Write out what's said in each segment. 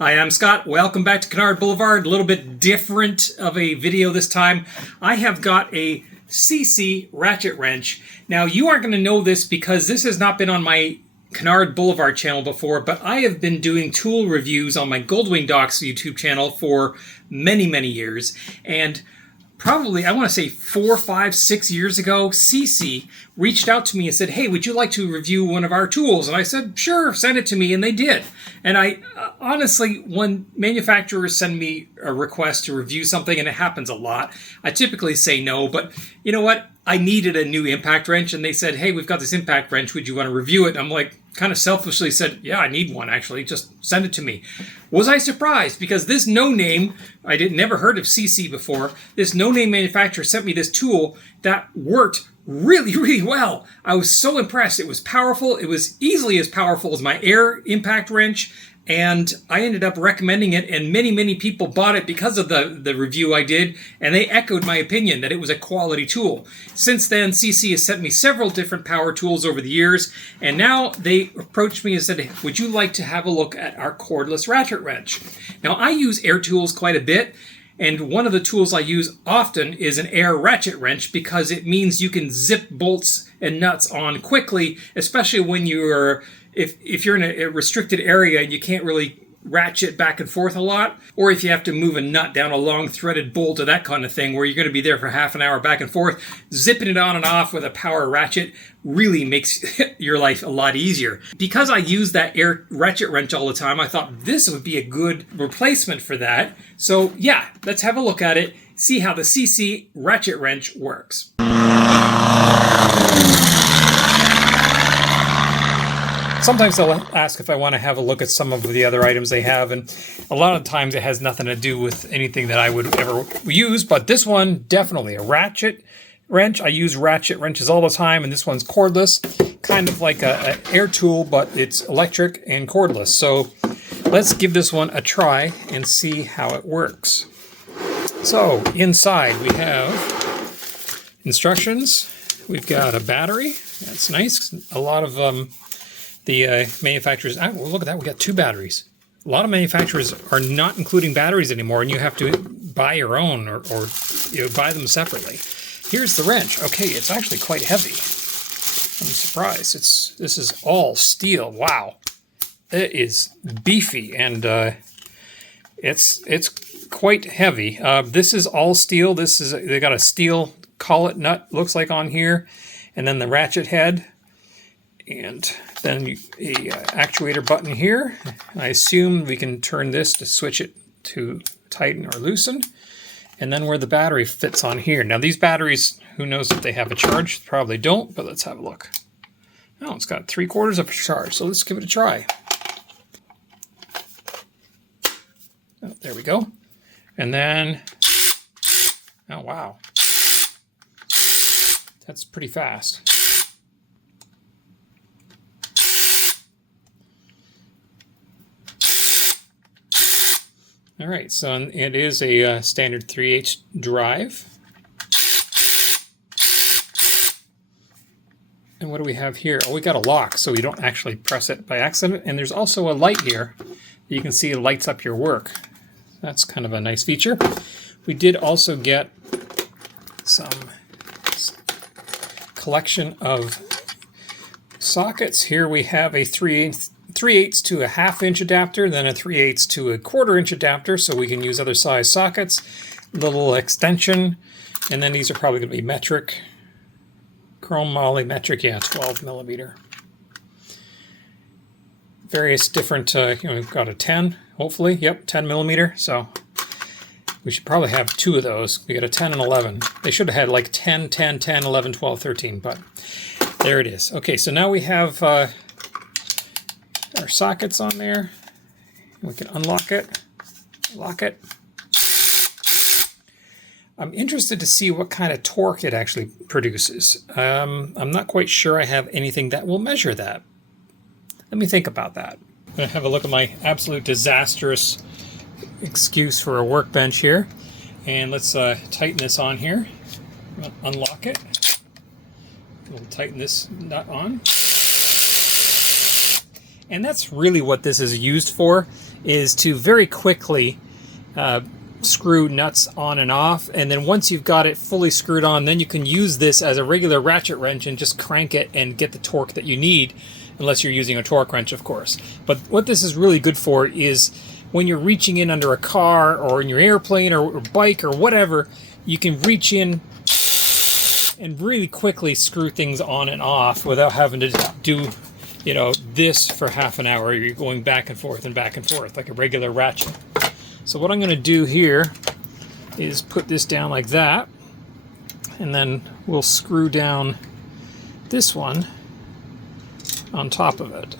Hi, I'm Scott. Welcome back to Canard Boulevard. A little bit different of a video this time. I have got a SeeSii ratchet wrench. Now, you aren't going to know this because this has not been on my Canard Boulevard channel before, but I have been doing tool reviews on my Goldwing Docs YouTube channel for many, many years. And probably, I want to say 4, 5, 6 years ago, SeeSii reached out to me and said, hey, would you like to review one of our tools? And I said, sure, send it to me, and they did. And I honestly, when manufacturers send me a request to review something, and it happens a lot, I typically say no, but you know what? I needed a new impact wrench, and they said, hey, we've got this impact wrench, would you want to review it? And I'm like, kind of selfishly said, yeah, I need one, actually, just send it to me. Was I surprised? Because this no-name, I never heard of SeeSii before, this no-name manufacturer sent me this tool that worked really, really well. I was so impressed. It was powerful. It was easily as powerful as my air impact wrench, and I ended up recommending it, and many, many people bought it because of the review I did, and they echoed my opinion that it was a quality tool. Since then, SeeSii has sent me several different power tools over the years, and now they approached me and said, would you like to have a look at our cordless ratchet wrench? Now, I use air tools quite a bit, and one of the tools I use often is an air ratchet wrench because it means you can zip bolts and nuts on quickly, especially when you're if you're in a restricted area and you can't really ratchet back and forth a lot, or if you have to move a nut down a long threaded bolt or that kind of thing where you're going to be there for half an hour back and forth, zipping it on and off with a power ratchet really makes your life a lot easier. Because I use that air ratchet wrench all the time, I thought this would be a good replacement for that. So yeah, let's have a look at it, see how the SeeSii ratchet wrench works. Sometimes they'll ask if I want to have a look at some of the other items they have, and a lot of times it has nothing to do with anything that I would ever use, but this one, definitely a ratchet wrench. I use ratchet wrenches all the time, and this one's cordless, kind of like an air tool, but it's electric and cordless. So let's give this one a try and see how it works. So inside we have instructions. We've got a battery. That's nice. A lot of the manufacturers, oh, look at that, we got 2 batteries. A lot of manufacturers are not including batteries anymore, and you have to buy your own or buy them separately. Here's the wrench. Okay, it's actually quite heavy. I'm surprised. This is all steel. Wow. It is beefy, and it's quite heavy. This is all steel. They got a steel collet nut, looks like, on here, and then the ratchet head, and then a actuator button here. I assume we can turn this to switch it to tighten or loosen. And then where the battery fits on here. Now these batteries, who knows if they have a charge? Probably don't, but let's have a look. Oh, it's got 3/4 of a charge, so let's give it a try. Oh, there we go. And then, oh wow. That's pretty fast. All right, so it is a standard 3/8 drive. And what do we have here? Oh, we got a lock, so you don't actually press it by accident. And there's also a light here. You can see it lights up your work. That's kind of a nice feature. We did also get some collection of sockets. Here we have a 3/8 to a 1/2 inch adapter, then a 3/8 to a 1/4 inch adapter, so we can use other size sockets. Little extension, and then these are probably going to be metric, chrome moly metric, yeah, 12 millimeter. Various different, we've got a 10, hopefully, yep, 10 millimeter. So we should probably have 2 of those. We got a 10 and 11. They should have had like 10, 10, 10, 11, 12, 13, but there it is. Okay, so now we have our sockets on there. We can unlock it, lock it. I'm interested to see what kind of torque it actually produces. I'm not quite sure I have anything that will measure that. Let me think about that. I'm going to have a look at my absolute disastrous excuse for a workbench here. And let's tighten this on here. Unlock it. We'll tighten this nut on. And that's really what this is used for. is to very quickly screw nuts on and off, and then once you've got it fully screwed on, then you can use this as a regular ratchet wrench and just crank it and get the torque that you need, unless you're using a torque wrench, of course. But what this is really good for is when you're reaching in under a car or in your airplane or bike or whatever, you can reach in and really quickly screw things on and off without having to do, you know, this for half an hour. You're going back and forth like a regular ratchet. So what I'm going to do here is put this down like that, and then we'll screw down this one on top of it,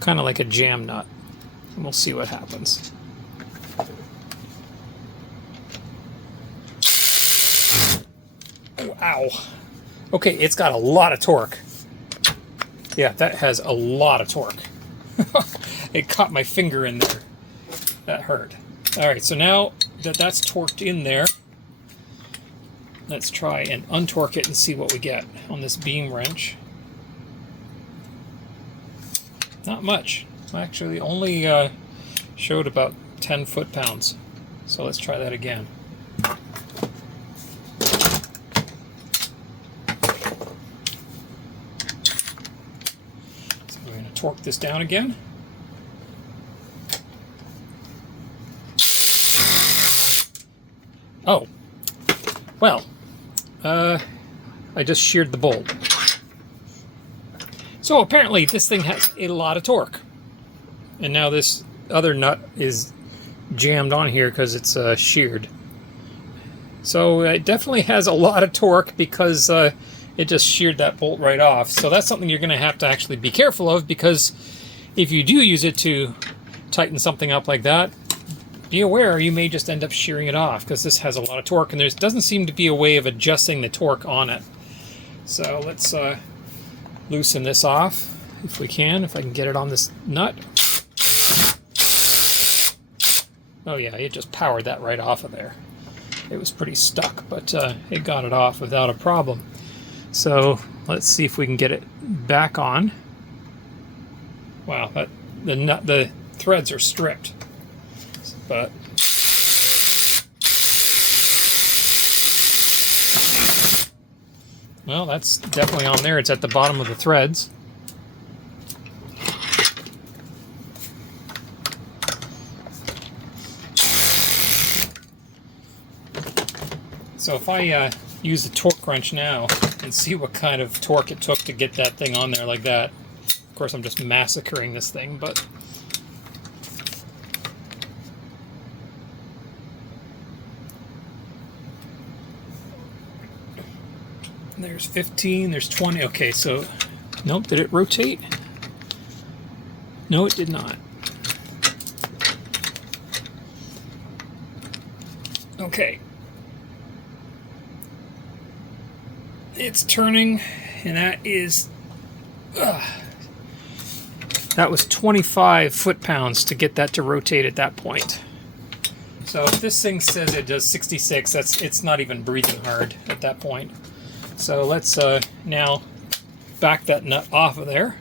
kind of like a jam nut, and we'll see what happens. Oh, ow. Okay, it's got a lot of torque. Yeah, that has a lot of torque. It caught my finger in there. That hurt. Alright, so now that that's torqued in there, let's try and untorque it and see what we get on this beam wrench. Not much. Actually, only showed about 10 foot-pounds. So let's try that again. So we're going to torque this down again. Oh, well, I just sheared the bolt. So apparently this thing has a lot of torque. And now this other nut is jammed on here because it's sheared. So it definitely has a lot of torque because it just sheared that bolt right off. So that's something you're going to have to actually be careful of, because if you do use it to tighten something up like that, be aware you may just end up shearing it off, because this has a lot of torque and there doesn't seem to be a way of adjusting the torque on it. So let's loosen this off if we can, if I can get it on this nut. Oh yeah, it just powered that right off of there. It was pretty stuck, but it got it off without a problem. So let's see if we can get it back on. Wow, the threads are stripped. But well, that's definitely on there. It's at the bottom of the threads. So if I use the torque wrench now and see what kind of torque it took to get that thing on there like that. Of course, I'm just massacring this thing, but there's 15, there's 20. Okay, so nope, did it rotate? No, it did not. Okay. It's turning, and that is that was 25 foot-pounds to get that to rotate at that point. So if this thing says it does 66, it's not even breathing hard at that point. So let's now back that nut off of there.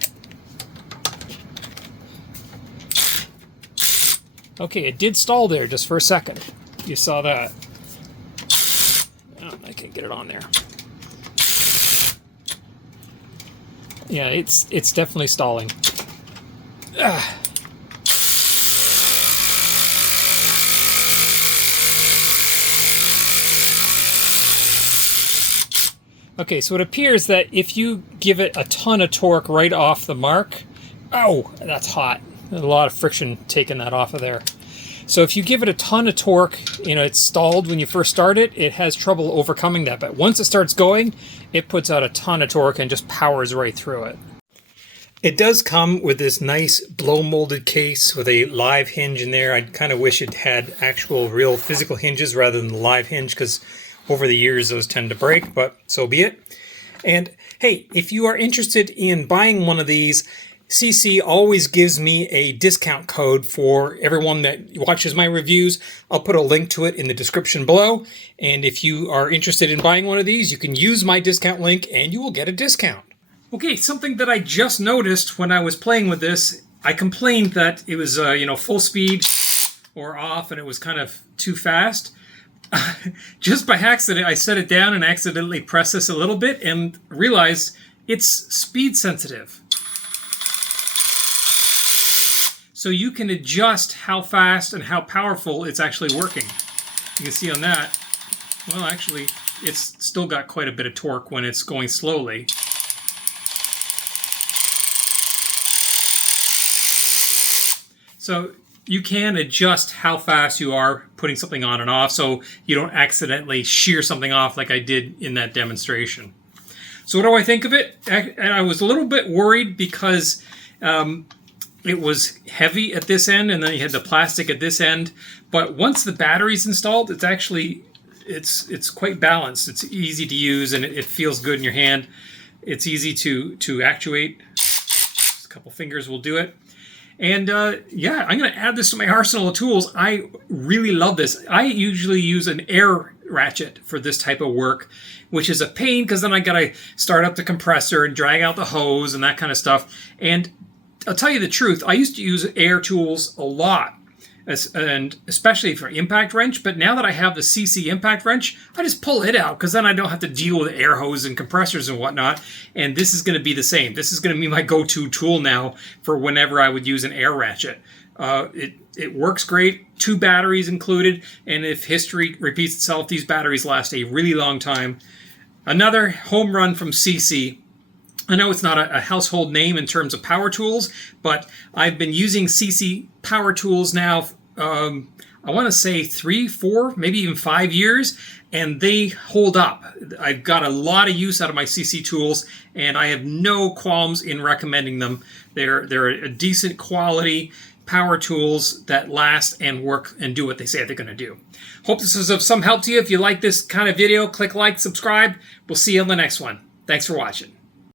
Okay, it did stall there just for a second. You saw that. Oh, I can't get it on there. Yeah, it's definitely stalling. Okay, so it appears that if you give it a ton of torque right off the mark, oh, that's hot. There's a lot of friction taking that off of there. So if you give it a ton of torque, you know, it's stalled when you first start it, it has trouble overcoming that. But once it starts going, it puts out a ton of torque and just powers right through it. It does come with this nice blow molded case with a live hinge in there. I kind of wish it had actual real physical hinges rather than the live hinge, because over the years those tend to break, but so be it. And hey, if you are interested in buying one of these, SeeSii always gives me a discount code for everyone that watches my reviews. I'll put a link to it in the description below. And if you are interested in buying one of these, you can use my discount link and you will get a discount. Okay, something that I just noticed when I was playing with this I complained that it was, full speed or off and it was kind of too fast. Just by accident, I set it down and accidentally pressed this a little bit and realized it's speed sensitive. So you can adjust how fast and how powerful it's actually working. You can see on that, well, actually, it's still got quite a bit of torque when it's going slowly. So you can adjust how fast you are putting something on and off so you don't accidentally shear something off like I did in that demonstration. So what do I think of it? And I was a little bit worried because it was heavy at this end and then you had the plastic at this end. But once the battery's installed, it's actually, it's quite balanced. It's easy to use and it feels good in your hand. It's easy to actuate. Just a couple fingers will do it. And yeah, I'm going to add this to my arsenal of tools. I really love this. I usually use an air ratchet for this type of work, which is a pain because then I got to start up the compressor and drag out the hose and that kind of stuff. And I'll tell you the truth, I used to use air tools a lot, and especially for impact wrench. But now that I have the SeeSii impact wrench, I just pull it out because then I don't have to deal with air hose and compressors and whatnot. And this is going to be the same. This is going to be my go-to tool now for whenever I would use an air ratchet. It works great, 2 batteries included, and if history repeats itself, these batteries last a really long time. Another home run from SeeSii. I know it's not a household name in terms of power tools, but I've been using SeeSii power tools now, I want to say 3, 4, maybe even 5 years, and they hold up. I've got a lot of use out of my SeeSii tools, and I have no qualms in recommending them. They're a decent quality power tools that last and work and do what they say they're going to do. Hope this is of some help to you. If you like this kind of video, click like, subscribe. We'll see you on the next one. Thanks for watching.